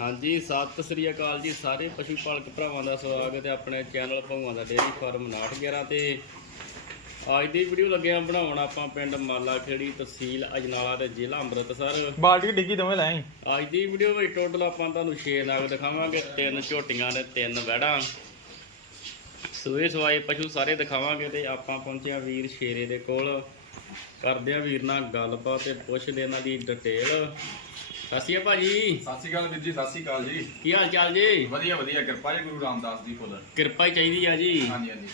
ਹਾਂਜੀ ਸਤਿ ਸ੍ਰੀ ਅਕਾਲ ਜੀ ਸਾਰੇ ਪਸ਼ੂ ਪਾਲਕ ਭਰਾਵਾਂ ਦਾ ਸਵਾਗਤ ਹੈ ਆਪਣੇ ਚੈਨਲ ਭਗਵਾਨ ਦਾ ਡੇਅਰੀ ਫਾਰਮ 911 ਤੇ। ਅੱਜ ਦੀ ਵੀਡੀਓ ਲੱਗਿਆ ਬਣਾਉਣ ਆਪਾਂ ਪਿੰਡ ਮਾਲਾ ਖੇੜੀ ਤਹਿਸੀਲ ਅਜਨਾਲਾ ਤੇ ਜ਼ਿਲ੍ਹਾ ਅੰਮ੍ਰਿਤਸਰ। ਬਾਲਟੀ ਡਿੱਗੀ ਦੋਵੇਂ ਲੈ ਆਈ ਅੱਜ ਦੀ ਵੀਡੀਓ ਵਿੱਚ ਟੋਟਲ ਆਪਾਂ ਤੁਹਾਨੂੰ 6 ਨਾਗ ਦਿਖਾਵਾਂਗੇ ਤਿੰਨ ਝੋਟੀਆਂ ਨੇ ਤਿੰਨ ਵੈੜਾਂ ਸੂਏ ਸਵਾਏ ਪਸ਼ੂ ਸਾਰੇ ਦਿਖਾਵਾਂਗੇ ਤੇ ਆਪਾਂ ਪਹੁੰਚੇ ਹਾਂ ਵੀਰ ਸ਼ੇਰੇ ਦੇ ਕੋਲ। ਕਰਦੇ ਆ ਵੀਰ ਨਾਲ ਗੱਲਬਾਤ ਤੇ ਪੁੱਛਦੇ ਇਹਨਾਂ ਦੀ ਡਿਟੇਲ ਅਸੀਂ ਭਾਜੀ। ਸਤਿ ਸ਼੍ਰੀ ਅਕਾਲ ਵੀਰ ਜੀ ਸਤਿ ਸ਼੍ਰੀ ਅਕਾਲ ਜੀ। ਕੀ ਹਾਲ ਚਾਲ ਜੀ? ਵਧੀਆ ਵਧੀਆ ਕਿਰਪਾ ਜੀ ਗੁਰੂ ਰਾਮਦਾਸ ਦੀ ਫੁੱਲ। ਕਿਰਪਾ ਹੀ ਚਾਹੀਦੀ ਆ ਜੀ। ਹਾਂਜੀ ਹਾਂਜੀ।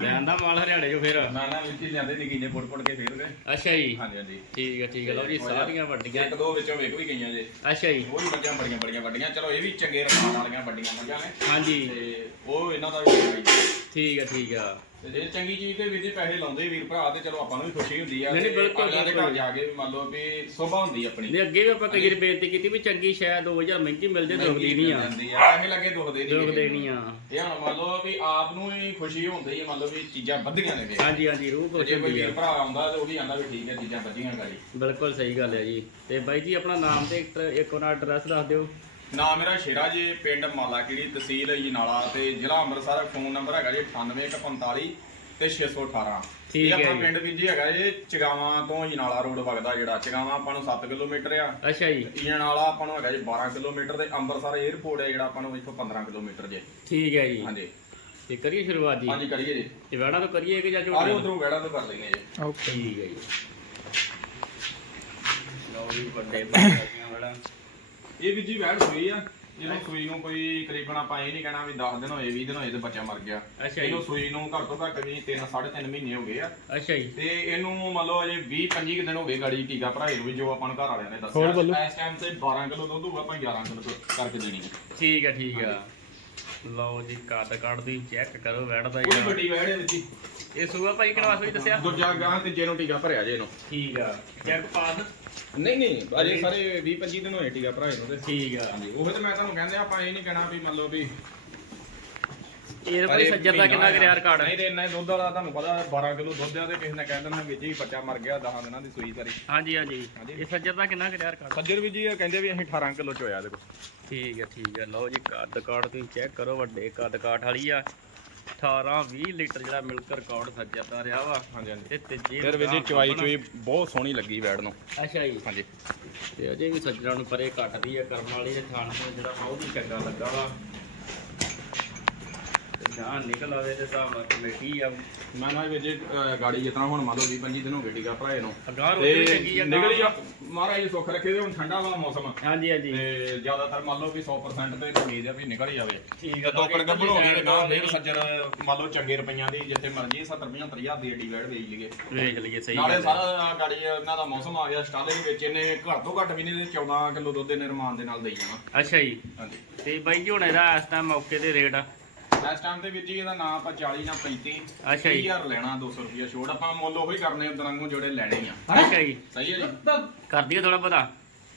ਲੈਣ ਦਾ ਮਾਲ ਹਰਿਆਣੇ ਜੋ ਫਿਰ। ਮੈਂ ਨਾ ਜੀ ਲਿਆਂਦੇ ਨਿੱਕੀ ਨੇ ਪੁੱਟ ਪੁੱਟ ਕੇ ਫੇਰ ਗਏ। ਅੱਛਾ ਜੀ। ਹਾਂਜੀ ਹਾਂਜੀ। ਠੀਕ ਹੈ ਠੀਕ ਹੈ ਲਓ ਜੀ ਸਾਰੀਆਂ ਵੱਡੀਆਂ। ਇੱਕ ਦੋ ਵਿੱਚੋਂ ਵੇਖ ਵੀ ਗਈਆਂ ਜੇ। ਅੱਛਾ ਜੀ। ਉਹ ਵੀ ਮੱਝਾਂ ਬੜੀਆਂ ਬੜੀਆਂ ਵੱਡੀਆਂ। ਚਲੋ ਇਹ ਵੀ ਚੰਗੇ ਰਮਾਨ ਵਾਲੀਆਂ ਵੱਡੀਆਂ ਮੱਝਾਂ ਨੇ। ਹਾਂਜੀ। ਤੇ ਉਹ ਇਹਨਾਂ ਦਾ ਵੀ ਹੀ। ਠੀਕ ਹੈ ਠੀਕ ਆ। ਤੇ ਜੇ ਚੰਗੀ ਚੀਜ਼ ਤੇ ਵੀਰ ਜੀ ਪੈਸੇ ਲਾਉਂਦੇ ਵੀਰ ਭਰਾ ਤੇ ਚਲੋ ਆਪਾਂ ਨੂੰ ਵੀ ਖੁਸ਼ੀ ਹੁੰਦੀ ਆ ਨਹੀਂ, ਨਹੀਂ, ਬਿਲਕੁਲ, ਅਗਲਿਆਂ ਦੇ ਘਰ ਬਿਲਕੁਲ। ਜਾ ਕੇ ਵੀ ਮੰਨ ਲਓ ਵੀ ਸੋਭਾ ਹੁੰਦੀ ਆਪਣੀ। ਨੇ ਅੱਗੇ ਵੀ ਆਪਾਂ ਕਈ ਵਾਰ ਬੇਨਤੀ ਕੀਤੀ ਵੀ ਚੰਗੀ ਸ਼ਾਇਦ 2000 ਮਹਿੰਗੀ ਮਿਲ ਜੇ ਦੁੱਖ ਦੀ ਨਹੀਂ ਆ। ਜਾਂਦੀ ਆ ਪੈਸੇ ਲੱਗੇ ਦੁਖਦੇ ਨਹੀਂ ਦੁੱਖ ਦੇਣੀ ਆ। ਇਹ ਹੁਣ ਮੰਨ ਲਓ ਵੀ ਆਪ ਨੂੰ ਹੀ ਖੁਸ਼ੀ ਹੁੰਦੀ ਹੈ ਮੰਨ ਲਓ ਵੀ ਚੀਜ਼ਾਂ ਵੱਧੀਆਂ ਨੇ ਹਾਂਜੀ ਹਾਂਜੀ ਰੂਹ ਤੇ ਖੁਸ਼ ਜੇ ਕੋਈ ਹੁੰਦੀ ਵੀਰ ਆ ਭਰਾ ਆਉਂਦਾ ਤੇ ਉਹ ਵੀ ਆਂਦਾ ਵੀ ਠੀਕ ਹੈ ਚੀਜ਼ਾਂ ਵੱਧੀਆਂ ਗਾੜੀ। ਬਿਲਕੁਲ ਸਹੀ ਗੱਲ ਹੈ ਜੀ। ਤੇ ਬਾਈ ਜੀ ਆਪਣਾ ਨਾਮ ਤੇ ਇੱਕ ਇੱਕ ਉਹਨਾਂ ਐਡਰੈਸ ਦੱਸ ਦਿਓ। ਨਾਮ ਮੇਰਾ ਸ਼ੇਰਾ ਜੀ ਪਿੰਡ ਮਾਲਾਕਿੜੀ ਤਹਿਸੀਲ ਜਨਾਲਾ ਤੇ ਜ਼ਿਲ੍ਹਾ ਅੰਮ੍ਰਿਤਸਰ ਫੋਨ ਨੰਬਰ ਹੈਗਾ ਜੀ 9845 ਤੇ 618 ਠੀਕ ਇਹ ਹੈ ਆਪਣਾ। ਪਿੰਡ ਵੀ ਜੀ ਹੈਗਾ ਜੀ ਚਗਾਵਾਂ ਤੋਂ ਜਨਾਲਾ ਰੋਡ ਵਗਦਾ ਜਿਹੜਾ ਚਗਾਵਾਂ ਆਪਾਂ ਨੂੰ 7 ਕਿਲੋਮੀਟਰ ਆ। ਅੱਛਾ ਜੀ। ਜਨਾਲਾ ਆਪਾਂ ਨੂੰ ਹੈਗਾ ਜੀ 12 ਕਿਲੋਮੀਟਰ ਤੇ ਅੰਮ੍ਰਿਤਸਰ 에ਅਰਪੋਰਟ ਹੈ ਜਿਹੜਾ ਆਪਾਂ ਨੂੰ ਇੱਥੋਂ 15 ਕਿਲੋਮੀਟਰ ਜੇ। ਠੀਕ ਹੈ ਜੀ। ਹਾਂਜੀ। ਤੇ ਕਰੀਏ ਸ਼ੁਰੂਆਤ ਜੀ? ਹਾਂਜੀ ਕਰੀਏ ਜੀ। ਤੇ ਵੈੜਾ ਤੋਂ ਕਰੀਏ ਕਿ ਜਾਂ ਆਰੇ ਝੋਟੀਆਂ ਤੋਂ? ਉਧਰੋਂ ਵੜਾ ਤੋਂ ਕਰ ਲੈਂਗੇ ਜੀ। ਠੀਕ ਹੈ ਜੀ। ਲਓ ਜੀ ਵੱਡੇ ਬਾਈਆਂ ਵੈੜਾ ਇਹ ਵੀ ਜੀ ਵੈੜ ਸੂਈ ਆ। ਜਿਹਨੂੰ ਸੂਈ ਨੂੰ ਕੋਈ ਕਰੀਬਨ ਆਪਾਂ ਇਹ ਨਹੀਂ ਕਹਿਣਾ ਵੀ 10 ਦਿਨ ਹੋਏ 20 ਦਿਨ ਹੋਏ ਤੇ ਬੱਚਾ ਮਰ ਗਿਆ। ਅੱਛਾ ਜੀ। ਇਹਨੂੰ ਸੂਈ ਨੂੰ ਘੱਟ ਤੋਂ ਘੱਟ ਵੀ 3 3.5 ਮਹੀਨੇ ਹੋ ਗਏ ਆ। ਅੱਛਾ ਜੀ। ਤੇ ਇਹਨੂੰ ਮੰਨ ਲਓ ਅਜੇ 20 25 ਦਿਨ ਹੋ ਗਏ ਗਾੜੀ ਟੀਕਾ ਭਰਾਏ ਨੂੰ ਵੀ ਜੋ ਆਪਾਂ ਨੂੰ ਘਰ ਵਾਲਿਆਂ ਨੇ ਦੱਸਿਆ। ਇਸ ਟਾਈਮ ਤੇ 12 ਕਿਲੋ ਦੁੱਧ ਹੋਊਗਾ ਆਪਾਂ 11 ਕਿਲੋ ਕਰਕੇ ਦੇਣੀ ਹੈ ਠੀਕ ਹੈ ਠੀਕ ਆ। ਲਓ ਜੀ ਕੱਦ ਕੱਢਦੀ ਚੈੱਕ ਕਰੋ ਵੈੜ ਦਾ ਕੋਈ ਯਾਰ ਵੱਡੀ ਵੈੜ ਹੈ ਜੀ ਇਹ ਸੂਆ ਭਾਈ ਕਿਹੜਾ ਵਾਸਤੇ ਦੱਸਿਆ? ਦੂਜਾ ਗਾਂ ਤੇ ਜੇ ਨੂੰ ਟੀਕਾ ਭਰਿਆ ਜੇ ਇਹਨੂੰ। ਠੀਕ ਆ। ਚੈੱਕ ਪਾਸ ਨਹੀਂ ਨਹੀਂ ਅਜੇ ਸਾਰੇ 20 25 ਦਿਨ ਹੋਏ ਟੀਕਾ ਭਰਾਏ ਨੂੰ ਤੇ। ਠੀਕ ਆ। ਹਾਂਜੀ ਉਹ ਤੇ ਮੈਂ ਤੁਹਾਨੂੰ ਕਹਿੰਦੇ ਆਪਾਂ ਇਹ ਨਹੀਂ ਕਹਿਣਾ ਵੀ ਮੰਨ ਲਓ ਵੀ ਇਹ ਭਾਈ ਸੱਜਰ ਦਾ ਕਿੰਨਾ ਕਰਿਆਰ ਕਾਰਡ ਨਹੀਂ ਤੇ ਇੰਨਾ ਹੀ ਦੁੱਧ ਵਾਲਾ ਤੁਹਾਨੂੰ ਪਤਾ 12 ਕਿਲੋ ਦੁੱਧ ਆ ਤੇ ਕਿਸੇ ਨੇ ਕਹਿ ਦੇਣਾ ਵਿੱਚ ਹੀ ਬੱਚਾ ਮਰ ਗਿਆ 10 ਦਿਨਾਂ ਦੀ ਸੂਈ ਕਰੀ ਹਾਂਜੀ ਹਾਂਜੀ। ਇਹ ਸੱਜਰ ਦਾ ਕਿੰਨਾ ਕਰਿਆਰ ਕਾਰਡ ਸੱਜਰ ਵੀ ਜੀ ਇਹ ਕਹਿੰਦੇ ਵੀ ਅਸੀਂ 18 ਕਿਲੋ ਚ ਹੋਇਆ ਦੇਖੋ। ਠੀਕ ਹੈ ਠੀਕ ਹੈ। ਲਓ ਜੀ ਕੱਦ ਕਾਠ ਤੁਸੀਂ ਚੈੱਕ ਕਰੋ ਵੱਡੇ ਕੱਦ ਕਾਠ ਵਾਲੀ ਆ। 18 20 ਲੀਟਰ ਜਿਹੜਾ ਮਿਲਕ ਰਿਕਾਰਡ ਸੱਜਰ ਦਾ ਰਿਹਾ ਵਾ। ਹਾਂਜੀ ਹਾਂਜੀ। ਤੇ ਤੀਜੀ ਫਿਰ ਵੀ ਜੀ ਚੁਆਈ ਚੁਈ ਬਹੁਤ ਸੋਹਣੀ ਲੱਗੀ ਵੈੜ ਨੂੰ। ਅੱਛਾ ਜੀ। ਹਾਂਜੀ। ਤੇ ਅਜੇ ਵੀ ਸੱਜਰਾਂ ਨੂੰ ਪਰੇ ਕੱਟਦੀ ਆ ਕਰਮ ਵਾਲੀ ਦੇ ਥਾਣ ਤੋਂ ਜਿਹੜਾ ਬਹੁਤ ਹੀ ਚੰਗਾ ਲੱਗਾ ਵਾ। ਤੇ ਜਾਂ ਨਿਕਲ ਆਵੇ ਤੇ ਹਿਸਾਬ ਨਾਲ ਕਮੇਟੀ ਆ। ਮੈਂ ਨਾ ਵੀ ਜੀ ਅਹ ਗਾੜੀ ਜਿਤਨਾ ਹੁਣ ਮੰਨ ਲਓ 20 25 ਦਿਨ ਹੋ ਗਏ ਟੀਕਾ ਭਰਾਏ ਨੂੰ। ਅਗਾਂਹ ਰੋਟੀ ਵੀ ਤੇ ਚੰਗੀ ਆ ਨਿਕਲੀ ਆ। ਮਹਾਰਾਜ ਜੀ ਸੁੱਖ ਰੱਖੇ ਤੇ ਹੁਣ ਠੰਡਾ ਵਾਲਾ ਮੌਸਮ ਆ। ਹਾਂਜੀ ਹਾਂਜੀ। ਤੇ ਜ਼ਿਆਦਾਤਰ ਮੰਨ ਲਓ ਵੀ 100% ਤੇ ਉਮੀਦ ਆ ਵੀ ਨਿਕਲ ਹੀ ਜਾਵੇ ਠੀਕ ਆ ਤੋਕੜ ਗੱਭਣ ਹੋ ਗਏ ਨਾ ਫਿਰ ਸੱਜਰ ਮੰਨ ਲਓ ਚੰਗੇ ਰੁਪਈਆਂ ਦੀ ਜਿੱਥੇ ਮਰਜ਼ੀ 70 75 ਹਜ਼ਾਰ ਦੀ ਏਡੀ ਵੈੜ ਵੇਚ ਲਈਏ। ਵੇਖ ਲਈਏ ਸਹੀ ਨਾਲੇ ਗੱਲ ਆ। ਸਾਰਾ ਗਾੜੀ ਇਹਨਾਂ ਦਾ ਮੌਸਮ ਆ ਗਿਆ ਸਟਾਲੇ ਦੇ ਵਿੱਚ ਇਹਨੇ ਘੱਟ ਤੋਂ ਘੱਟ ਵੀ ਨਹੀਂ ਤੇ 14 ਕਿਲੋ ਦੁੱਧ ਇਹਨੇ ਰਮਾਨ ਦੇ ਨਾਲ ਦੇਈ ਜਾਣਾ। ਅੱਛਾ ਜੀ। ਹਾਂਜੀ। ਤੇ ਬਾਈ ਜੀ ਹੁਣ ਇਹਦਾ ਇਸ ਟਾਈਮ ਮੌਕੇ ਤੇ ਰੇਟ ਆ। ਇਸ ਟਾਈਮ ਤੇ ਵੀਰ ਜੀ ਇਹਦਾ ਨਾਮ ਆਪਾਂ 40 ਜਾਂ 35 ਅੱਛਾ ਜੀ। 30000 ਲੈਣਾ 200 ਰੁਪਿਆ ਛੋੜ ਆਪਾਂ ਮੁੱਲ ਉਹੀ ਕਰਨੇ ਉਦੋਂ ਵਾਂਗੂ ਜਿਹੜੇ ਲੈਣੇ ਆ। ਅੱਛਾ ਜੀ। ਸਹੀ ਹੈ ਜੀ? ਕਰ ਦਈਏ ਥੋੜਾ ਪਤਾ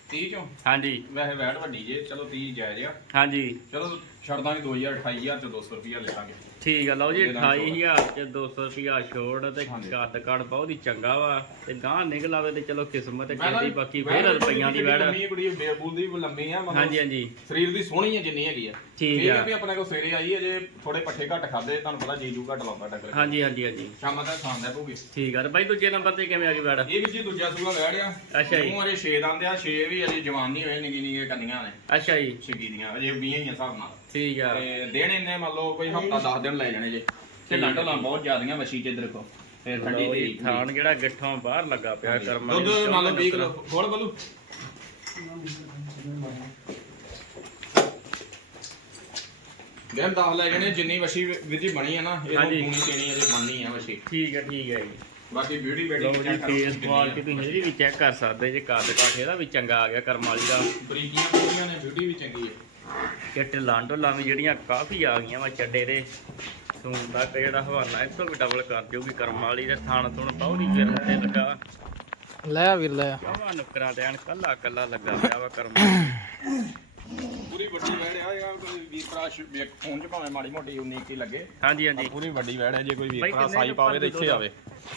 30 ਚੋਂ? ਹਾਂਜੀ। ਵੈਸੇ ਵੈੜ ਵੱਡੀ ਜੇ ਚਲੋ 30 ਜਾਇਜ਼ ਆ। ਹਾਂਜੀ। ਚਲੋ ਛੱਡਦਾ ਨਹੀਂ 2000 28000 ਤੇ 200 ਰੁਪਿਆ ਲੈ ਲਾਂਗੇ ਠੀਕ ਆ ਲਓ ਜੀ ਦੇ ਦਾਂਗੇ 28000 ਚ 200 ਰੁਪਿਆ ਛੋੜ ਤੇ। ਕੱਦ ਕਾਠ ਬਹੁਤ ਹੀ ਚੰਗਾ ਵਾ। ਤੇ ਗਾਂ ਨਿਕਲ ਆਵੇ ਤੇ ਚਲੋ ਕਿਸਮਤ ਚੰਗੀ ਬਾਕੀ ਫੇਰ ਰੁਪਈਆਂ ਦੀ ਵੈੜ। ਲੰਮੀ ਕੁੜੀ ਬੇਬੂਲ ਦੀ ਵੀ ਲੰਮੀ ਆ ਮਤਲਬ ਹਾਂਜੀ ਹਾਂਜੀ। ਸਰੀਰ ਦੀ ਸੋਹਣੀ ਹੈ ਜਿੰਨੀ ਹੈਗੀ ਆ। ਠੀਕ ਆ। ਵੀ ਆਪਣੇ ਕੋਲ ਸਵੇਰੇ ਆਈ ਅਜੇ ਥੋੜੇ ਪੱਠੇ ਘੱਟ ਖਾਦੇ ਤੁਹਾਨੂੰ ਪਤਾ ਜੀਜੂ ਘੱਟ ਲਾਉਂਦਾ ਟੱਕਰ ਹਾਂਜੀ ਹਾਂਜੀ ਹਾਂਜੀ। ਸ਼ਾਮਾਂ ਤੱਕ ਖਾਂਦਾ ਪਊਗੀ। ਠੀਕ ਆ ਤੇ ਬਾਈ ਦੂਜੇ ਨੰਬਰ ਤੇ ਕਿਵੇਂ ਆ ਗਈ ਵੈੜ? ਇਹ ਵੀ ਜੀ ਦੂਜਾ ਸੂਆ ਵਹਿ ਰਿਹਾ ਅੱਛਾ ਜੀ। ਅਜੇ 6 ਦੰਦ ਆ 6 ਵੀ ਅਜੇ ਜਵਾਨ ਨਹੀਂ ਹੋਏ ਨਿੱਕੀ ਨਿੱਕੀ ਕੰਨੀਆਂ ਨੇ। ਅੱਛਾ ਜੀ। ਛਿੱਗੀ ਦੀਆਂ ਅਜੇ 20 ਹੀ ਆ ਹਿਸਾਬ ਨਾਲ। ਠੀਕ ਆ। ਤੇ ਦਿਨ ਇੰਨੇ ਮੰਨ ਲਓ ਕੋਈ ਹਫਤਾ 10 ਦਿਨ ਲੈ ਜਾਣੇ ਜੇ। ਢਿੱਲਾਂ ਢੋਲਾਂ ਬਹੁਤ ਜ਼ਿਆਦੀਆਂ ਵਛੀ ਚ ਦੇਖੋ ਤੇ ਠੰਡੀ ਜੀ, ਥਾਣ ਜਿਹੜਾ ਗਿੱਠੋਂ ਬਾਹਰ ਲੱਗਾ ਪਿਆ ਕਰਮ ਦੁੱਧ ਮੰਨ ਲਓ 20 ਕਿਲੋ। ਖੋਲ ਬਲੂ। 10 ਲੈ ਜਾਣੇ ਜਿੰਨੀ ਵਛੀ ਵੀਰ ਜੀ ਬਣੀ ਆ ਨਾ ਇਹ ਹਾਂਜੀ। ਪੂਣੀ ਤੇਣੀ ਅਜੇ ਬਣਨੀ ਆ ਵਛੀ ਠੀਕ ਹੈ ਠੀਕ ਹੈ ਜੀ। ਬਾਕੀ ਬਿਊਟੀ ਬੈਡੀ ਲਓ ਜੀ ਫੇਸ ਕੁਆਲਿਟੀ ਤੁਸੀਂ ਇਹਦੀ ਵੀ ਚੈੱਕ ਕਰ ਸਕਦੇ ਜੇ ਕੱਦ ਕਾਠ ਇਹਦਾ ਵੀ ਚੰਗਾ ਆ ਗਿਆ ਕਰਮ ਵਾਲੀ ਦਾ। ਬਰੀਕੀਆਂ ਬਰੀਕੀਆਂ ਨੇ ਬਿਊਟੀ ਵੀ ਚੰਗੀ ਹੈ ਕਿ ਢਿੱਲਾਂ ਢੁੱਲਾਂ ਵੀ ਜਿਹੜੀਆਂ ਕਾਫੀ ਆ ਗਈਆਂ ਵਾ ਚੱਡੇ ਦੇ। ਸੂਣ ਤੱਕ ਜਿਹੜਾ ਹਵਾਨਾ ਇਸ ਤੋਂ ਵੀ ਡਬਲ ਕਰ ਜੂਗੀ ਕਰਮ ਵਾਲੀ ਦੇ ਥਾਣ ਥੁਣ ਬਹੁਤੀ ਫਿਰ ਤੇ ਲੱਗਾ। ਲੈ ਆ ਵੀਰ ਲੈ ਜਮਾ ਨੁਕਰਾਂ ਤੇ ਐਨ ਕੱਲਾ ਕੱਲਾ ਲੱਗਾ ਪਿਆ ਵਾ ਕਰਮ। ਪੂਰੀ ਵੱਡੀ ਵੈੜ ਆ ਯਾਰ ਕੋਈ ਵੀਰ ਭਰਾ ਸ਼- ਵੇਖ ਫੋਨ 'ਚ ਭਾਵੇਂ ਮਾੜੀ ਮੋਟੀ ਉਨੀ ਕੀ ਲੱਗੇ। ਹਾਂਜੀ ਹਾਂਜੀ। ਪੂਰੀ ਵੱਡੀ ਵੈੜ ਹੈ ਜੇ ਕੋਈ ਕਿੰਨੇ ਸਾਈ ਪਾਵੇ ਤੇ ਇੱਥੇ ਆਵੇ।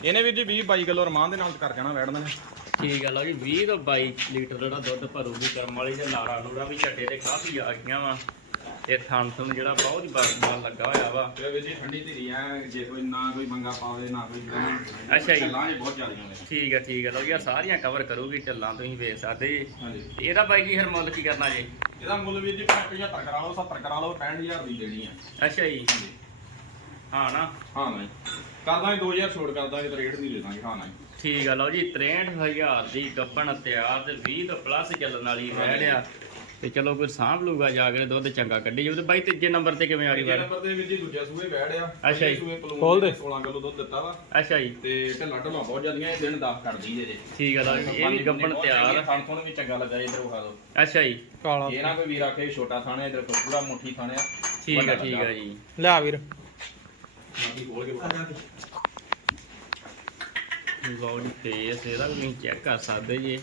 ਇਹਨੇ ਵੀਰ ਜੀ 20 22 ਕਿਲੋ ਰਮਾਨ ਦੇ ਨਾਲ ਕਰ ਜਾਣਾ ਵੈੜ ਨੇ। ਠੀਕ ਆ ਲਓ ਜੀ? 20 ਤੋਂ 22 ਲੀਟਰ ਜਿਹੜਾ ਦੁੱਧ ਭਰੂਗੀ ਕਰਮ ਵਾਲੀ ਦੇ ਨਾੜਾ ਨੂੜਾ ਵੀ ਛੱਡੇ ਤੇ ਕਾਫੀ ਆ ਗਈਆਂ ਵਾ। ਤੇ ਥਣ ਥਣ ਜਿਹੜਾ ਬਹੁਤ ਹੀ ਬਰਮਾਨ ਲੱਗਾ ਹੋਇਆ ਵਾ। ਤੇ ਵੀਰ ਜੀ ਠੰਡੀ ਧੀਰੀ ਆ ਜੇ ਕੋਈ ਨਾ ਕੋਈ ਮੰਗਾ ਪਾਵੇ ਨਾ ਕੋਈ ਅੱਛਾ ਜੀ। ਇਹ ਬਹੁਤ ਜ਼ਿਆਦੀਆਂ ਨੇ। ਠੀਕ ਆ ਠੀਕ ਆ। ਲਓ ਜੀ ਆਹ ਸਾਰੀਆਂ ਕਵਰ ਕਰੂਗੀ ਢੱਲਾਂ ਤੁਸੀਂ ਵੇਖ ਸਕਦੇ ਜੀ। ਹਾਂਜੀ। ਤੇ ਇਹਦਾ ਬਾਈ ਜੀ ਫਿਰ ਮੁੱਲ ਕੀ ਕਰਨਾ ਜੀ? ਇਹਦਾ ਮੁੱਲ ਵੀਰ ਜੀ 75 ਕਰਾ ਲਓ 70 ਕਰਾ ਲਓ 65000 ਦੀ ਦੇਣੀ ਆ। ਅੱਛਾ ਜੀ। ਹਾਂ ਨਾ। ਹਾਂ ਨਹੀਂ ਕਰਦਾਂਗੇ 2000 ਛੋੜ ਕਰਦਾਂਗੇ ਤੇ ਰੇਟ ਨਹੀਂ ਦੇ ਦਾਂਗੇ। ਹਾਂ ਨਹੀਂ ਠੀਕ ਆ ਲਓ ਜੀ 63000 ਦੀ ਗੱਬਣ ਤਿਆਰ ਤੇ 20 ਤੋਂ ਪਲੱਸ ਚੱਲਣ ਵਾਲੀ ਰਹਿ ਆ। ਤੇ ਚਲੋ ਕੋਈ ਸਾਂਭ ਲੂਗਾ ਜਾ ਕੇ ਦੁੱਧ ਚੰਗਾ ਕੱਢੀ ਜਾਊ। ਤੇ ਬਾਈ ਤੀਜੇ ਨੰਬਰ ਤੇ ਕਿਵੇਂ ਆ ਗਈ ਤੀਜੇ ਵਾਰ ਨੰਬਰ ਤੇ ਵੀਰ ਜੀ ਦੂਜਾ ਸੂਏ ਬੈੜ ਆ। ਅੱਛਾ ਜੀ। ਸੂਏ ਖੋਲ ਦੇ। 16 ਕਿਲੋ ਦੁੱਧ ਦਿੱਤਾ ਵਾ। ਅੱਛਾ ਜੀ। ਤੇ ਢੱਲਾ ਢੱਲਾ ਬਹੁਤ ਜ਼ਿਆਦੀਆਂ ਇਹ ਦਿਨ 10 ਕਰਦੀ ਜੇ ਠੀਕ ਆ ਲਓ ਜੀ ਇਹ ਵੀ ਗੱਬਣ ਤਿਆਰ ਥਣ ਥਣ ਵੀ ਚੰਗਾ ਲੱਗਾ ਇਧਰ ਵਿਖਾ ਦਿਓ ਅੱਛਾ ਜੀ। ਕਾਲਾ। ਇਹ ਨਾ ਕੋਈ ਵੀਰ ਆਖੇ ਵੀ ਛੋਟਾ ਥਾਣਾ ਇਧਰ ਪੂਰਾ ਮੁੱਠੀ ਥਾਣਿਆ ਠੀਕ ਆ ਠੀਕ ਆ ਜੀ। ਲਿਆ ਵੀਰ। ਮਾਟੀ ਖੋਲ ਕੇ ਵਿਖਾ। ਲਓ ਜੀ ਫੇਸ ਇਹਦਾ ਵੀ ਤੁਸੀਂ ਚੈੱਕ ਕਰ ਸਕਦੇ ਜੀ।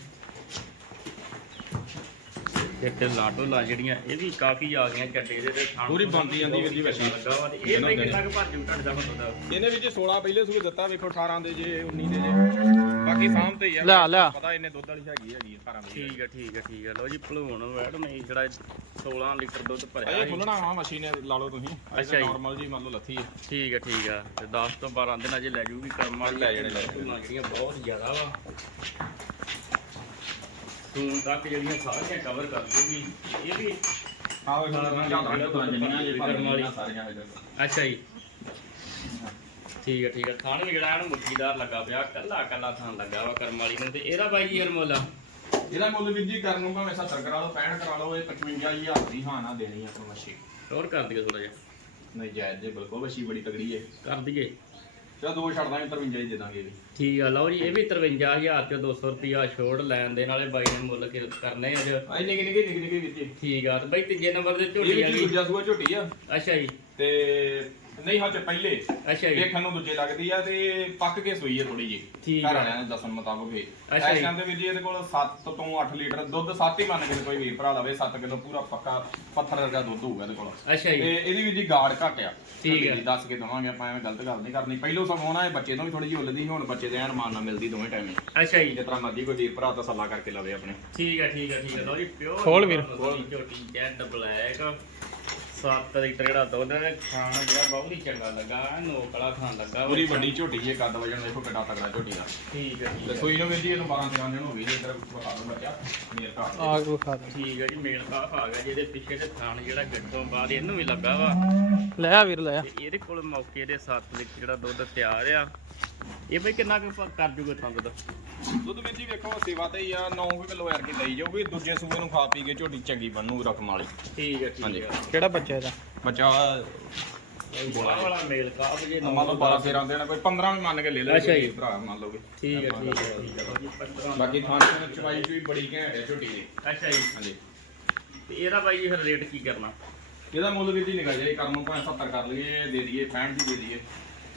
ਤੇ ਢਿੱਲਾਂ ਢੋਲਾਂ ਜਿਹੜੀਆਂ ਇਹ ਵੀ ਕਾਫੀ ਆ ਗਈਆਂ ਚੱਡੇ ਦੇ ਤੇ ਥਣ ਪੂਰੀ ਬਣਦੀ ਜਾਂਦੀ ਵੀਰ ਜੀ ਵੈਸੇ। ਲੱਗਾ ਵਾ ਤੇ ਇਹ ਕਿੰਨਾ ਕੁ ਭਰ ਜੂ ਤੁਹਾਡੇ ਦਾ ਹੁੰਦਾ ਇਹਨੇ ਵਿੱਚ 16 ਪਹਿਲੇ ਸੂਏ ਦਿੱਤਾ ਵੇਖੋ 18 ਦੇ ਜੇ 19 ਦੇ ਜੇ। ਬਾਕੀ ਸਾਹਮ ਤੇ ਹੀ ਆ ਲਿਆ, ਲਿਆ। ਪਤਾ ਇਹਨੇ ਦੁੱਧ ਵਾਲੀ ਹੈਗੀ ਹੈਗੀ ਆ 18 ਦੀ ਠੀਕ ਆ ਠੀਕ ਆ ਠੀਕ ਆ ਲਓ ਜੀ ਭਲੂਣ ਵੈੜ ਨਹੀਂ ਜਿਹੜਾ 16 ਲੀਟਰ ਦੁੱਧ ਭਰਿਆ ਇਹ ਸੀ। ਖੁੱਲਣਾ ਵਾ ਮਸ਼ੀਨ ਲਾ ਲਓ ਤੁਸੀਂ ਅੱਛਾ ਜੀ। ਨਾਰਮਲ ਜੀ ਮੰਨ ਲਓ ਲੱਥੀ ਹੈ ਠੀਕ ਆ ਠੀਕ ਆ ਤੇ 10 ਤੋਂ 12 ਦਿਨ ਅਜੇ ਲੈ ਜੂਗੀ ਕਰਮ ਵਾਲੀ ਲੈ ਜਾਣੇ, ਲੈ ਜਾਣੇ। ਭਲੂਣਾਂ ਜਿਹੜੀਆਂ ਬਹੁਤ ਜ਼ਿਆਦਾ ਵਾ ਸੂਨ ਤੱਕ ਜਿਹੜੀਆਂ ਸਾਰੀਆਂ ਕਵਰ ਕਰ ਦੂਗੀ ਇਹ ਵੀ ਹਾਂ ਉਹ ਹਾਂ, ਜਾਂ ਤਾਂ ਜਿੰਨੀਆਂ ਜੇ ਕਰਮ ਵਾਲੀ। ਸਾਰੀਆਂ ਹੈਗੀਆਂ। ਅੱਛਾ ਜੀ ਠੀਕ ਆ ਠੀਕ ਆ। ਥਾਣ ਵੀ ਜਿਹੜਾ ਇਹਨੂੰ ਮੁੱਠੀਦਾਰ ਲੱਗਾ ਪਿਆ ਕੱਲਾ ਕੱਲਾ ਥਾਣ ਲੱਗਾ ਵਾ ਕਰਮ ਵਾਲੀ ਨੂੰ ਤੇ ਇਹਦਾ ਬਾਈ ਜੀ ਹਰਮੋਲਾ ਇਹਦਾ ਮੁੱਲ ਵੀਰ ਜੀ ਕਰਨ ਨੂੰ ਭਾਵੇਂ 70 ਕਰਾ ਲਓ 65 ਕਰਾ ਲਓ ਇਹ 55000 ਦੀ ਹਾਂ ਨਾ ਦੇਣੀ ਆ ਤੁਹਾਨੂੰ ਮੱਛੀ। ਹੋਰ ਕਰ ਦਈਏ ਥੋੜਾ ਜਿਹਾ। ਨਹੀਂ ਜਾਇਜ਼ ਜੇ ਬਿਲਕੁਲ ਮੱਛੀ ਬੜੀ ਤਗੜੀ ਹੈ ਕਰ ਦਈਏ। ਚਾ ਦੋ ਛੱਡ ਦਾਂਗੇ 53 ਹੀ ਦੇ ਦਾਂਗੇ ਵੀ। ਠੀਕ ਆ ਲਓ ਜੀ ਇਹ ਵੀ 53000 ਚੋਂ 200 ਰੁਪਿਆ ਛੋੜ ਲੈਣ ਦੇ ਨਾਲੇ ਬਾਈ ਨੇ ਮੁੱਲ ਕਰਨੇ ਅੱਜ ਆਈ ਨਿੱਕੇ ਨਿੱਕੇ ਨਿੱਕੇ ਨਿੱਕੇ ਜੀ। ਠੀਕ ਆ ਤੇ ਬਾਈ ਤੀਜੇ ਨੰਬਰ ਤੇ ਇਹ ਝੋਟੀ ਵੀ ਆ ਜੀ ਗਈ ਦੂਜਾ ਸੂਆ ਝੋਟੀ ਆ। ਅੱਛਾ ਜੀ। ਤੇ ਨਹੀਂ ਹਾਂ ਚ ਪਹਿਲੇ। ਅੱਛਾ ਜੀ। ਦੇਖਣ ਨੂੰ ਦੂਜੇ ਲੱਗਦੀ ਆ ਤੇ ਪੱਕ ਕੇ ਸੂਈ ਆ ਥੋੜੀ ਜੀ ਠੀਕ ਘਰ ਆ। ਵਾਲਿਆਂ ਦੇ ਦੱਸਣ ਮੁਤਾਬਕ ਵੀ। ਅੱਛਾ ਇਸ ਜੀ। ਟਾਈਮ ਦੇ ਵੀਰ ਜੀ ਇਹਦੇ ਕੋਲ 7 ਤੋਂ 8 ਲੀਟਰ ਦੁੱਧ 7 ਹੀ ਮੰਨ ਕੇ ਕੋਈ ਵੀਰ ਭਰਾ ਲਵੇ 7 ਕਿਲੋ ਪੂਰਾ ਪੱਕਾ ਪੱਥਰ ਵਰਗਾ ਦੁੱਧ ਹੋਊਗਾ ਇਹਦੇ ਕੋਲ। ਅੱਛਾ ਤੇ ਜੀ ਇਹਦੀ ਵੀ ਜੀ ਗਾੜ ਘੱਟ ਆ। ਠੀਕ ਹੈ। ਦੱਸ ਕੇ ਦਵਾਂਗੇ ਆਪਾਂ ਐਵੇਂ ਗਲਤ ਗੱਲ ਨਹੀਂ ਕਰਨੀ। ਪਹਿਲੋਂ ਸਭ ਹੋਣਾ ਇਹ ਬੱਚੇ ਨੂੰ ਵੀ ਥੋੜੀ ਜਿਹੀ ਉੱਲਦੀ ਹੁਣ ਬੱਚੇ ਦੇ ਐਨ ਮਾਨ ਨਾਲ ਮਿਲਦੀ ਦੋਵੇਂ ਟਾਈਮ ਅੱਛਾ ਜੀ। ਜਿਸ ਤਰ੍ਹਾਂ ਮਰਜ਼ੀ ਕੋਈ ਵੀਰ ਭਰਾ ਤਸੱਲਾ ਕਰਕੇ ਲਵੇ ਆਪਣੇ। ਠੀਕ ਆ ਠੀਕ ਆ ਠੀਕ ਆ। ਲਓ ਜੀ ਪਿਓਰ ਖੋਲ ਵੀਰ। ਝੋਟੀ ਜੈਡ ਬਲੈਕ 7 ਲੀਟਰ ਜਿਹੜਾ ਦੁੱਧ ਹੈ ਖਾਣ ਜਿਹੜਾ ਬਹੁਤ ਹੀ ਚੰਗਾ ਲੱਗਾ ਨੋਕ ਵਾਲਾ ਖਾਣ ਲੱਗਾ। ਪੂਰੀ ਵੱਡੀ ਝੋਟੀ ਜੇ ਕੱਦ ਵਜਣ ਦੇਖੋ ਕਿੱਡਾ ਤਗੜਾ ਝੋਟੀ ਦਾ। ਠੀਕ ਹੈ ਤੇ ਸੂਈ ਨੂੰ ਜੀ ਇਹਨੂੰ 12 13 ਦਿਨ ਹੋ ਗਏ ਜੀ ਇੱਧਰ ਵਿਖਾ ਦੋ ਬੱਚਾ ਮੇਰ ਘਰ ਆ ਕੇ ਵਿਖਾ ਦੇ ਠੀਕ ਹੈ ਜੀ ਮੇਲ ਕਾਫ ਆ ਗਿਆ ਜਿਹਦੇ ਪਿੱਛੇ ਤੇ ਥਾਣ ਜਿਹੜਾ ਗੱਡੋਂ ਬਾਅਦ ਇਹਨੂੰ ਵੀ ਲੱਗਾ ਵਾ। ਲੈ ਆ ਵੀਰ ਲੈ ਆ। ਤੇ ਇਹਦੇ ਕੋਲ ਮੌਕੇ ਦੇ 7 ਲੀਟਰ ਜਿਹੜਾ ਦੁੱਧ ਤਿਆਰ ਆ। ਇਹ ਬਈ ਕਿੰਨਾ ਕੁ ਪ- ਕਰ ਜੂਗਾ ਤੁਹਾਨੂੰ ਦੁੱਧ ਦੁੱਧ ਵੀਰ ਜੀ ਵੇਖੋ ਸੇਵਾ ਤੇ ਹੀ ਆ 9 ਕਿਲੋ ਐਰ ਕੇ ਲਈ ਜਾਊਗੀ ਦੂਜੇ ਸੂਏ ਨੂੰ ਖਾ ਪੀ ਕੇ ਝੋਟੀ ਚੰਗੀ ਬਣੂ ਰਕਮ ਵਾਲੀ। ਠੀਕ ਹੈ ਠੀਕ। ਹੈ ਕਿਹੜਾ ਬੱਚਾ ਇਹਦਾ? ਬੱਚਾ ਬੋਲਾ ਵਾਲਾ ਮੇਲ ਕਾਫ ਜੇ ਮੰਨ ਲਓ 12 13 ਦਿਨ ਕੋਈ 15 ਵੀ ਮੰਨ ਕੇ ਲੈ ਲੈ ਅੱਛਾ ਜੀ। ਭਰਾ ਮੰਨ ਲਓਗੇ ਠੀਕ ਹੈ ਠੀਕ ਹੈ ਠੀਕ ਹੈ ਲਓ ਜੀ 15 ਬਾਕੀ ਥਾਂ ਤੇ ਚਵਾਈ ਵੀ ਬੜੀ ਘੈਂਟ ਹੈ ਝੋਟੀ ਦੀ। ਅੱਛਾ ਜੀ। ਹਾਂਜੀ। ਤੇ ਇਹਦਾ ਬਾਈ ਜੀ ਫਿਰ ਰੇਟ ਕੀ ਕਰਨਾ? ਇਹਦਾ ਮੁੱਲ ਵੀਰ ਜੀ ਨਿਕਲ ਜਾਏ ਕਰਨ ਨੂੰ ਭਾਵੇਂ 70 ਕਰ ਲਈਏ ਦੇ ਦਈਏ 65 ਦੀ ਦੇ ਦਈਏ।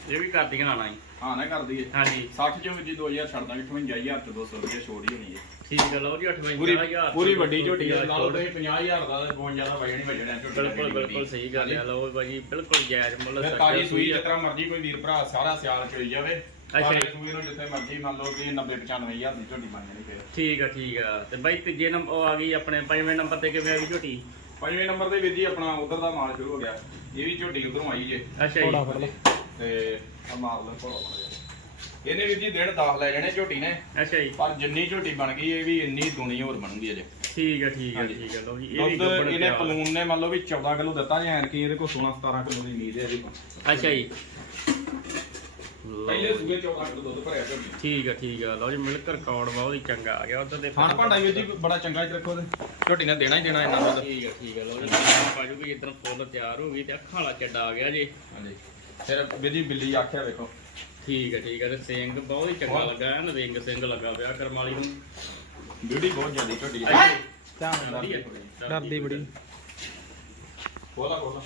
ਇਹ ਵੀ ਕਰਦੀਆਂ ਆਣਾ ਜੀ। ਹਾਂ ਨਾ ਕਰ ਦਈਏ ਹਾਂਜੀ। 60 ਚੋਂ ਜੀ 2000 ਛੱਡ ਦਾਂਗੇ 58000 ਚ 200 ਰੁਪਏ ਛੋੜ ਹੀ ਹੋਣੀ ਹੈ ਠੀਕ ਹੈ ਲਓ ਜੀ ਪੂਰੀ 58000 ਪੂਰੀ ਵੱਡੀ ਝੋਟੀ ਹੈ ਲਾ ਲਓ ਤੁਸੀਂ 50000 ਦਾ ਤੇ ਬਹੁਤ ਜ਼ਿਆਦਾ ਵਜਣ ਹੀ ਵਜਣਾ ਦਾ ਬਿਲਕੁਲ ਬਿਲਕੁਲ ਸਹੀ ਗੱਲ ਹੈ ਲਓ ਬਾਈ ਬਿਲਕੁਲ ਜਾਇਜ਼ ਮੁੱਲ ਤੇ ਤਾਜੀ ਸੂਈ ਤਰ੍ਹਾਂ ਮਰਜ਼ੀ ਕੋਈ ਵੀਰ ਭਰਾ ਸਾਰਾ ਸਿਆਲ ਚੋਈ ਜਾਵੇ ਅੱਛਾ। ਸੂਈ ਨੂੰ ਜਿੱਥੇ ਮਰਜ਼ੀ ਮੰਨ ਲਓ ਕਿ 90 95000 ਦੀ ਝੋਟੀ ਬਣ ਜਾਣੀ ਫਿਰ। ਠੀਕ ਆ ਠੀਕ ਆ। ਤੇ ਬਾਈ ਤੀਜੇ ਨੰਬਰ ਉਹ ਆ ਗਈ ਆਪਣੇ ਪੰਜਵੇਂ ਨੰਬਰ ਤੇ ਕਿਵੇਂ ਆ ਗਈ ਝੋਟੀ? ਪੰਜਵੇਂ ਨੰਬਰ ਤੇ ਵੀਰ ਜੀ ਆਪਣਾ ਉਧਰ ਦਾ ਮਾਲ ਸ਼ੁਰੂ ਹੋ ਗਿਆ ਇਹ ਵੀ ਝੋਟੀ ਉਧਰੋਂ ਆਈ ਜੇ। ਅੱਛਾ ਥੋੜਾ ਜੀ ਤੇ ਆ ਮਾਰ ਲਓ ਭੋਲਾ ਮਾਰ ਲਿਆ। ਇਹਨੇ ਵੀਰ ਜੀ ਡੇਢ 10 ਲੈ ਜਾਣੇ ਝੋਟੀ ਨੇ। ਅੱਛਾ ਜੀ। ਪਰ ਜਿੰਨੀ ਝੋਟੀ ਬਣ ਗਈ ਇਹ ਵੀ ਇੰਨੀ ਦੁਨੀ ਹੋਰ ਬਣੂਗੀ ਅਜੇ। ਠੀਕ ਆ ਠੀਕ ਹਾਂਜੀ। ਠੀਕ ਆ ਲਓ ਜੀ ਇਹ ਵੀ ਦੁੱਧ ਗੱਬੜ ਇਹਨੇ। ਪਲੂਨ ਨੇ ਮੰਨ ਲਓ ਵੀ 14 ਕਿਲੋ ਦਿੱਤਾ ਜਾਂ ਕਿ ਇਹਦੇ ਕੋਲ 16 17 ਕਿਲੋ ਦੀ ਉਮੀਦ ਹੈ ਜੀ ਅੱਛਾ ਜੀ। ਪਹਿਲੇ ਸੂਏ 14 ਕਿਲੋ ਦੁੱਧ ਭਰਿਆ ਝੋਟੀ ਠੀਕ ਆ ਠੀਕ ਆ ਲਓ ਜੀ ਮਿਲਕ ਰਿਕਾਰਡ ਬਹੁਤ ਹੀ ਚੰਗਾ ਆ ਗਿਆ ਉਧਰ ਦੇ ਖਾਣ ਭਾਂਡਾ ਵੀਰ ਜੀ ਬੜਾ ਚੰਗਾ ਚ ਰੱਖੋ ਤੇ। ਝੋਟੀ ਨੇ ਦੇਣਾ ਹੀ ਦੇਣਾ ਇਹਨਾਂ ਦੁੱਧ। ਠੀਕ ਆ ਠੀਕ ਆ ਲਓ ਜੀ ਪਾਜੂ ਵੀ ਇਧਰ ਫੁੱਲ ਤਿਆਰ ਹੋ ਗਈ ਤੇ ਅੱਖਾਂ ਵਾਲਾ ਚੱਡਾ ਆ ਗਿਆ ਜੀ। ਹਾਂਜੀ। ਫਿਰ ਵੀਰ ਜੀ ਬਿੱਲੀ ਆਖਿਆ ਵੇਖੋ। ਠੀਕ ਆ ਠੀਕ ਆ ਤੇ ਸਿੰਘ ਬਹੁਤ ਹੀ ਚੰਗਾ ਲੱਗਾ ਐਨ ਰਿੰਗ ਸਿੰਘ ਲੱਗਾ ਪਿਆ ਕਰਮਾਲੀ ਨੂੰ। ਬਿਊਟੀ ਬਹੁਤ ਜ਼ਿਆਦੀ ਅੱਛਾ ਜੀ। ਧਿਆਨ ਡਰਦੀ ਬੜੀ। ਖੋਲਾ ਖੋਲਾ